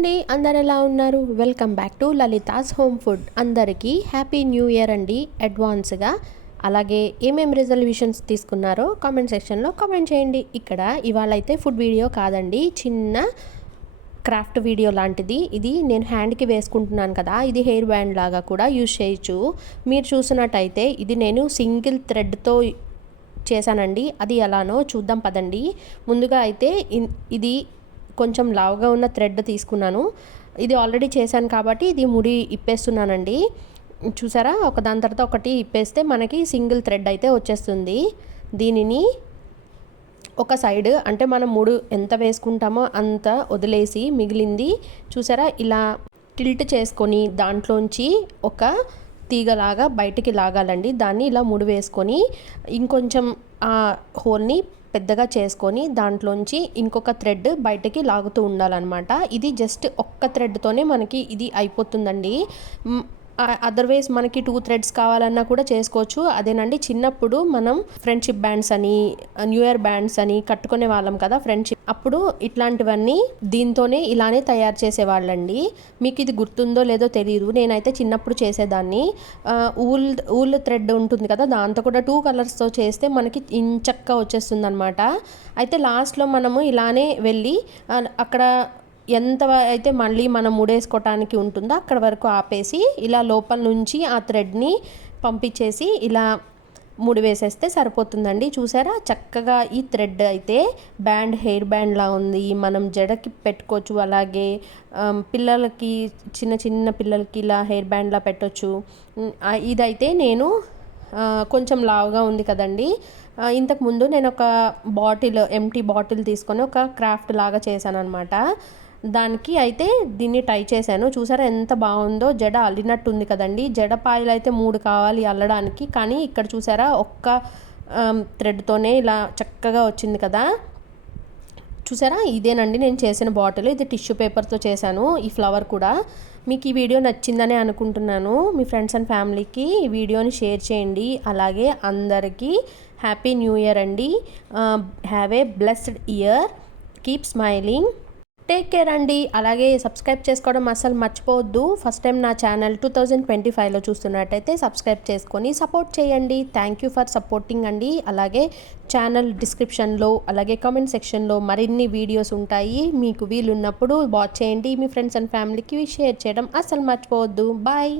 అండి, అందరు ఎలా ఉన్నారు? Welcome back to Lalitha's home food. అందరికీ హ్యాపీ న్యూ ఇయర్ అండి అడ్వాన్స్గా. అలాగే ఏమేమి రిజల్యూషన్స్ తీసుకున్నారో కామెంట్ సెక్షన్లో కామెంట్ చేయండి. ఇక్కడ ఇవాళ అయితే ఫుడ్ వీడియో కాదండి, చిన్న క్రాఫ్ట్ వీడియో లాంటిది. ఇది నేను హ్యాండ్కి వేసుకుంటున్నాను కదా, ఇది హెయిర్ బ్యాండ్ లాగా కూడా యూజ్ చేయొచ్చు. మీరు చూసినట్టయితే ఇది నేను సింగిల్ థ్రెడ్తో చేశానండి. అది ఎలానో చూద్దాం పదండి. ముందుగా అయితే ఇది కొంచెం లావుగా ఉన్న థ్రెడ్ తీసుకున్నాను. ఇది ఆల్రెడీ చేశాను కాబట్టి ఇది ముడి ఇప్పేస్తున్నానండి. చూసారా, ఒకదాని తర్వాత ఒకటి ఇప్పేస్తే మనకి సింగిల్ థ్రెడ్ అయితే వచ్చేస్తుంది. దీనిని ఒక సైడ్ అంటే మనం ముడు ఎంత వేసుకుంటామో అంత వదిలేసి మిగిలింది చూసారా ఇలా టిల్ట్ చేసుకొని దాంట్లోంచి ఒక తీగలాగా బయటికి లాగాలండి. దాన్ని ఇలా ముడి వేసుకొని ఇంకొంచెం ఆ హోల్ని పెద్దగా చేసుకొని దాంట్లోంచి ఇంకొక థ్రెడ్ బయటకి లాగుతూ ఉండాలన్నమాట. ఇది జస్ట్ ఒక్క థ్రెడ్తోనే మనకి ఇది అయిపోతుందండి. అదర్వైజ్ మనకి 2 థ్రెడ్స్ కావాలన్నా కూడా చేసుకోవచ్చు. అదేనండి, చిన్నప్పుడు మనం ఫ్రెండ్షిప్ బ్యాండ్స్ అని న్యూ ఇయర్ బ్యాండ్స్ అని కట్టుకునే వాళ్ళం కదా ఫ్రెండ్షిప్, అప్పుడు ఇట్లాంటివన్నీ దీంతోనే ఇలానే తయారు చేసేవాళ్ళండి. మీకు ఇది గుర్తుందో లేదో తెలియదు, నేనైతే చిన్నప్పుడు చేసేదాన్ని. ఊల్ థ్రెడ్ ఉంటుంది కదా, దాంతో కూడా 2 కలర్స్తో చేస్తే మనకి ఇంచక్క వచ్చేస్తుంది అనమాట. అయితే లాస్ట్లో మనము ఇలానే వెళ్ళి అక్కడ ఎంత అయితే మళ్ళీ మనం ముడేసుకోవటానికి ఉంటుందో అక్కడ వరకు ఆపేసి ఇలా లోపల నుంచి ఆ థ్రెడ్ని పంపించేసి ఇలా ముడి వేసేస్తే సరిపోతుందండి. చూసారా, చక్కగా ఈ థ్రెడ్ అయితే హెయిర్ బ్యాండ్లా ఉంది. మనం జడకి పెట్టుకోవచ్చు, అలాగే పిల్లలకి చిన్న చిన్న పిల్లలకి ఇలా హెయిర్ బ్యాండ్లా పెట్టవచ్చు. ఇదైతే నేను కొంచెం లావుగా ఉంది కదండి, ఇంతకుముందు నేను ఒక ఎంటీ బాటిల్ తీసుకొని ఒక క్రాఫ్ట్ లాగా చేశాను అనమాట. దానికి అయితే దీన్ని టై చేశాను. చూసారా ఎంత బాగుందో, జడ అల్లినట్టు ఉంది కదండి. జడ పాయలు అయితే 3 కావాలి అల్లడానికి, కానీ ఇక్కడ చూసారా ఒక్క థ్రెడ్తోనే ఇలా చక్కగా వచ్చింది కదా. చూసారా, ఇదేనండి నేను చేసిన బాటిల్. ఇది టిష్యూ పేపర్తో చేశాను. ఈ ఫ్లవర్ కూడా. మీకు ఈ వీడియో నచ్చిందని అనుకుంటున్నాను. మీ ఫ్రెండ్స్ అండ్ ఫ్యామిలీకి ఈ వీడియోని షేర్ చేయండి. అలాగే అందరికీ హ్యాపీ న్యూ ఇయర్ అండి. Have a blessed year. Keep smiling. Take care అండి. అలాగే సబ్స్క్రైబ్ చేసుకోవడం అస్సలు మర్చిపోవద్దు. ఫస్ట్ టైం నా ఛానల్ 2025లో చూస్తున్నట్టయితే సబ్స్క్రైబ్ చేసుకొని సపోర్ట్ చేయండి. థ్యాంక్ యూ ఫర్ సపోర్టింగ్ అండి. అలాగే ఛానల్ డిస్క్రిప్షన్లో అలాగే కామెంట్ సెక్షన్లో మరిన్ని వీడియోస్ ఉంటాయి. మీకు వీలున్నప్పుడు వాచ్ చేయండి. మీ ఫ్రెండ్స్ అండ్ ఫ్యామిలీకి షేర్ చేయడం అస్సలు మర్చిపోవద్దు. బాయ్.